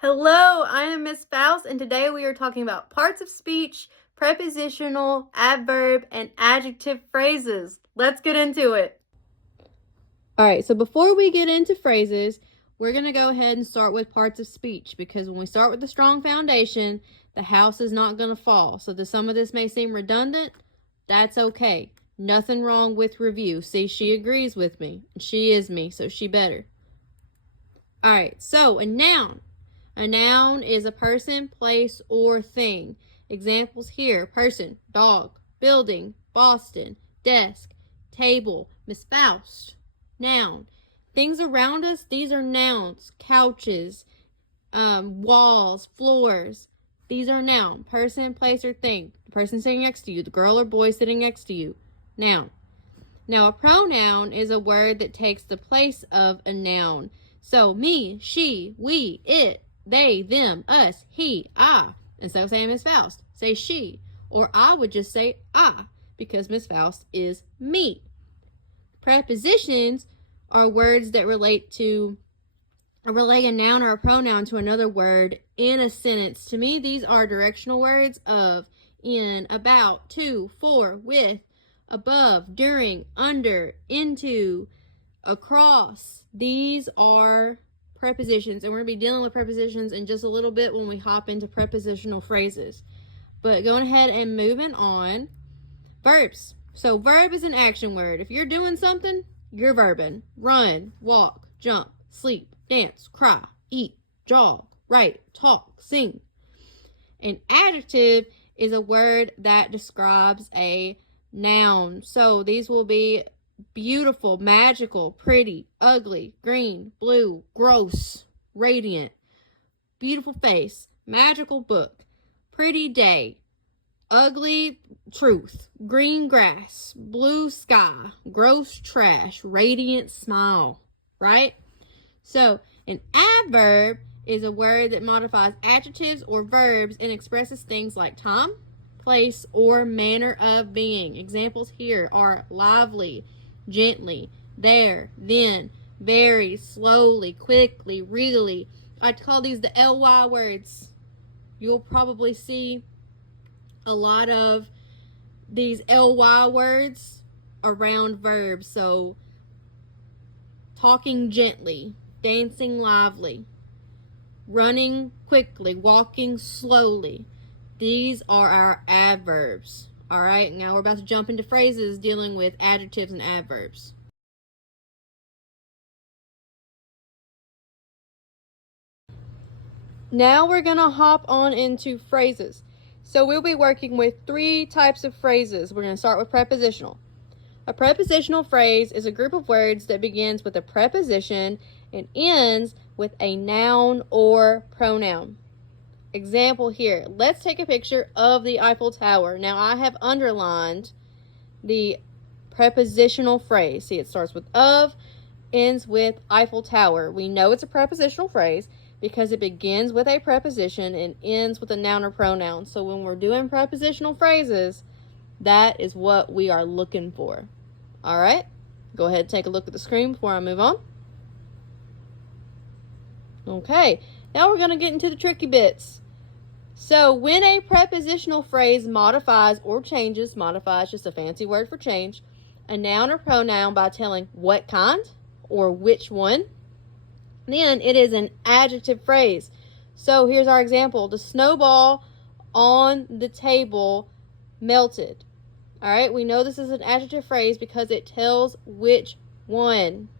Hello, I am Miss Faust, and today we are talking about parts of speech, prepositional, adverb, and adjective phrases. Let's get into it. All right, so before we get into phrases, we're going to go ahead and start with parts of speech, because when we start with a strong foundation, the house is not going to fall. So some of this may seem redundant. That's okay. Nothing wrong with review. See, she agrees with me. She is me, so she better. All right, so a noun. A noun is a person, place, or thing. Examples here: person, dog, building, Boston, desk, table, Miss Faust. Noun. Things around us, these are nouns. Couches, walls, floors. These are noun. Person, place, or thing. The person sitting next to you, the girl or boy sitting next to you. Noun. Now, a pronoun is a word that takes the place of a noun. So, me, she, we, it, they, them, us, he, I. Instead of saying Miss Faust, say she. Or I would just say I, because Miss Faust is me. Prepositions are words that relate a noun or a pronoun to another word in a sentence. To me, these are directional words of, in, about, to, for, with, above, during, under, into, across. These are prepositions, and we're going to be dealing with prepositions in just a little bit when we hop into prepositional phrases. But going ahead and moving on, verbs. So verb is an action word. If you're doing something, you're verbing. Run, walk, jump, sleep, dance, cry, eat, jog, write, talk, sing. An adjective is a word that describes a noun. So these will be beautiful, magical, pretty, ugly, green, blue, gross, radiant, beautiful face, magical book, pretty day, ugly truth, green grass, blue sky, gross trash, radiant smile, right? So an adverb is a word that modifies adjectives or verbs and expresses things like time, place, or manner of being. Examples here are lively, gently, there, then, very, slowly, quickly, really. I'd call these the ly words. You'll probably see a lot of these ly words around verbs. So, talking gently, dancing lively, running quickly, walking slowly. These are our adverbs. All right, now we're about to jump into phrases dealing with adjectives and adverbs. Now we're going to hop on into phrases. So we'll be working with three types of phrases. We're going to start with prepositional. A prepositional phrase is a group of words that begins with a preposition and ends with a noun or pronoun. Example here. Let's take a picture of the Eiffel Tower. Now I have underlined the prepositional phrase. See, it starts with of, ends with Eiffel Tower. We know it's a prepositional phrase because it begins with a preposition and ends with a noun or pronoun. So when we're doing prepositional phrases, that is what we are looking for. All right, go ahead and take a look at the screen before I move on. Okay, now we're going to get into the tricky bits. So when a prepositional phrase modifies or changes, modify is just a fancy word for change, a noun or pronoun by telling what kind or which one, then it is an adjective phrase. So here's our example. The snowball on the table melted. All right, we know this is an adjective phrase because it tells which one.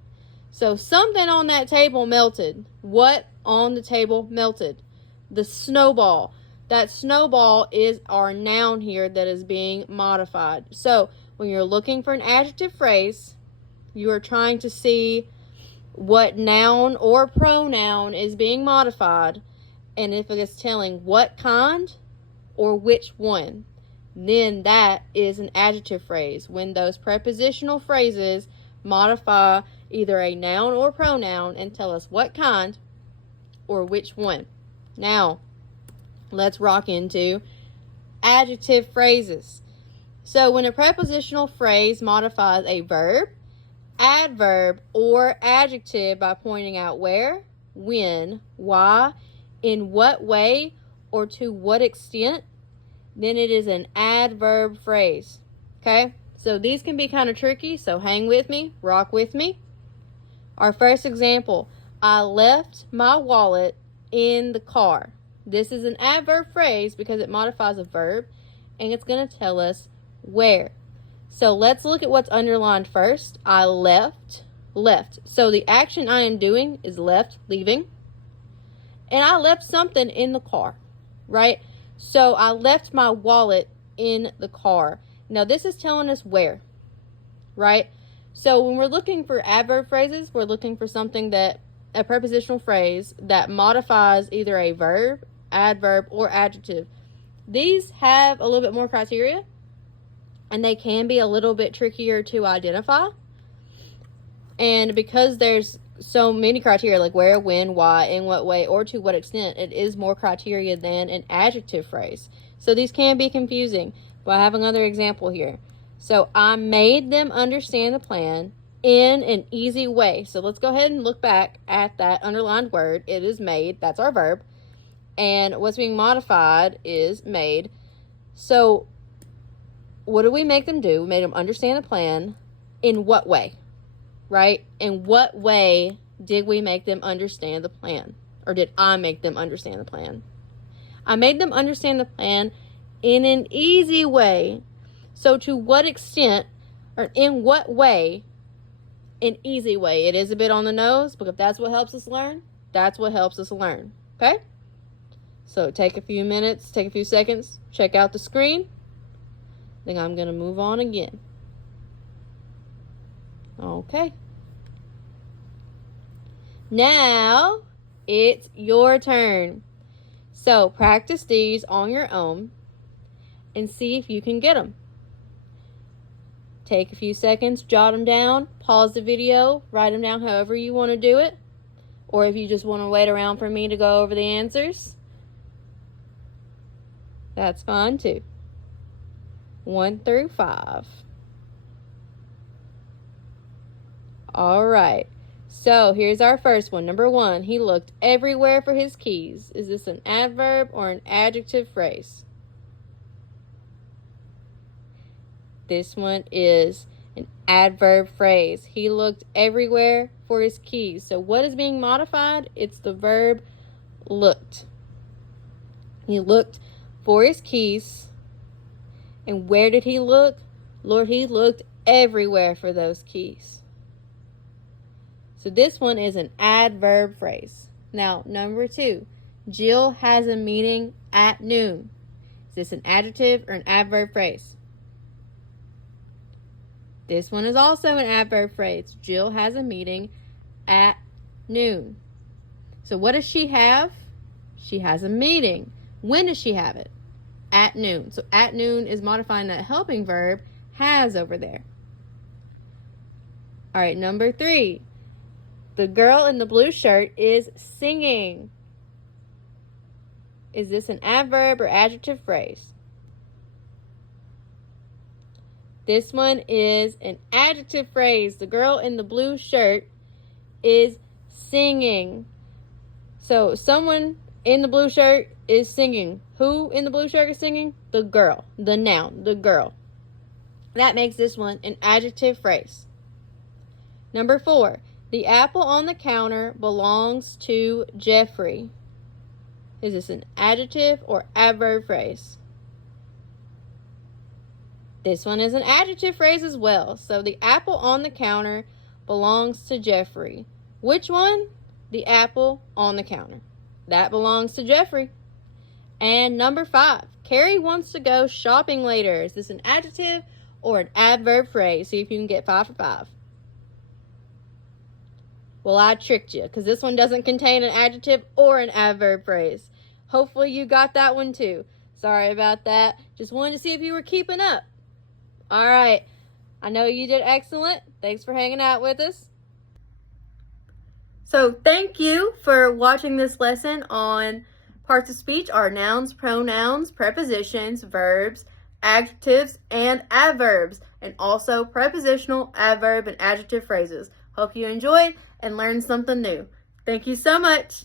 So something on that table melted. What on the table melted? The snowball. That snowball is our noun here that is being modified. So when you're looking for an adjective phrase, you are trying to see what noun or pronoun is being modified, and if it is telling what kind or which one, then that is an adjective phrase. When those prepositional phrases modify either a noun or pronoun and tell us what kind or which one. Now, let's rock into adjective phrases. So when a prepositional phrase modifies a verb, adverb, or adjective by pointing out where, when, why, in what way or to what extent, then it is an adverb phrase. Okay? So these can be kind of tricky, so hang with me, rock with me. Our first example, I left my wallet in the car. This is an adverb phrase because it modifies a verb, and it's going to tell us where. So let's look at what's underlined first. I left. So the action I am doing is left, leaving. And I left something in the car, right? So I left my wallet in the car. Now this is telling us where, right? So when we're looking for adverb phrases, we're looking for something that, a prepositional phrase that modifies either a verb, adverb, or adjective. These have a little bit more criteria, and they can be a little bit trickier to identify. And because there's so many criteria, like where, when, why, in what way, or to what extent, it is more criteria than an adjective phrase. So these can be confusing, but I have another example here. So I made them understand the plan in an easy way. So let's go ahead and look back at that underlined word. It is made. That's our verb. And what's being modified is made. So what did we make them do? We made them understand the plan. In what way? Right? In what way did we make them understand the plan? Or did I make them understand the plan? I made them understand the plan in an easy way. So to what extent, or in what way, an easy way? It is a bit on the nose, but if that's what helps us learn, that's what helps us learn. Okay? So take a few minutes, take a few seconds, check out the screen. Then I'm going to move on again. Okay. Now it's your turn. So practice these on your own and see if you can get them. Take a few seconds, jot them down, pause the video, write them down however you want to do it. Or if you just want to wait around for me to go over the answers, that's fine too. 1 through 5. All right. So here's our first one. Number 1, he looked everywhere for his keys. Is this an adverb or an adjective phrase? This one is an adverb phrase. He looked everywhere for his keys. So what is being modified? It's the verb looked. He looked for his keys. And where did he look? Lord, he looked everywhere for those keys. So this one is an adverb phrase. Now, number 2, Jill has a meeting at noon. Is this an adjective or an adverb phrase? This one is also an adverb phrase. Jill has a meeting at noon. So what does she have? She has a meeting. When does she have it? At noon. So at noon is modifying that helping verb has over there. All right, number 3. The girl in the blue shirt is singing. Is this an adverb or adjective phrase? This one is an adjective phrase. The girl in the blue shirt is singing. So someone in the blue shirt is singing. Who in the blue shirt is singing? The girl. The noun. The girl. That makes this one an adjective phrase. Number 4. The apple on the counter belongs to Jeffrey. Is this an adjective or adverb phrase? This one is an adjective phrase as well. So the apple on the counter belongs to Jeffrey. Which one? The apple on the counter. That belongs to Jeffrey. And number 5, Carrie wants to go shopping later. Is this an adjective or an adverb phrase? See if you can get 5 for 5. Well, I tricked you because this one doesn't contain an adjective or an adverb phrase. Hopefully you got that one too. Sorry about that. Just wanted to see if you were keeping up. All right. I know you did excellent. Thanks for hanging out with us. So thank you for watching this lesson on parts of speech are nouns, pronouns, prepositions, verbs, adjectives, and adverbs, and also prepositional, adverb, and adjective phrases. Hope you enjoyed and learned something new. Thank you so much.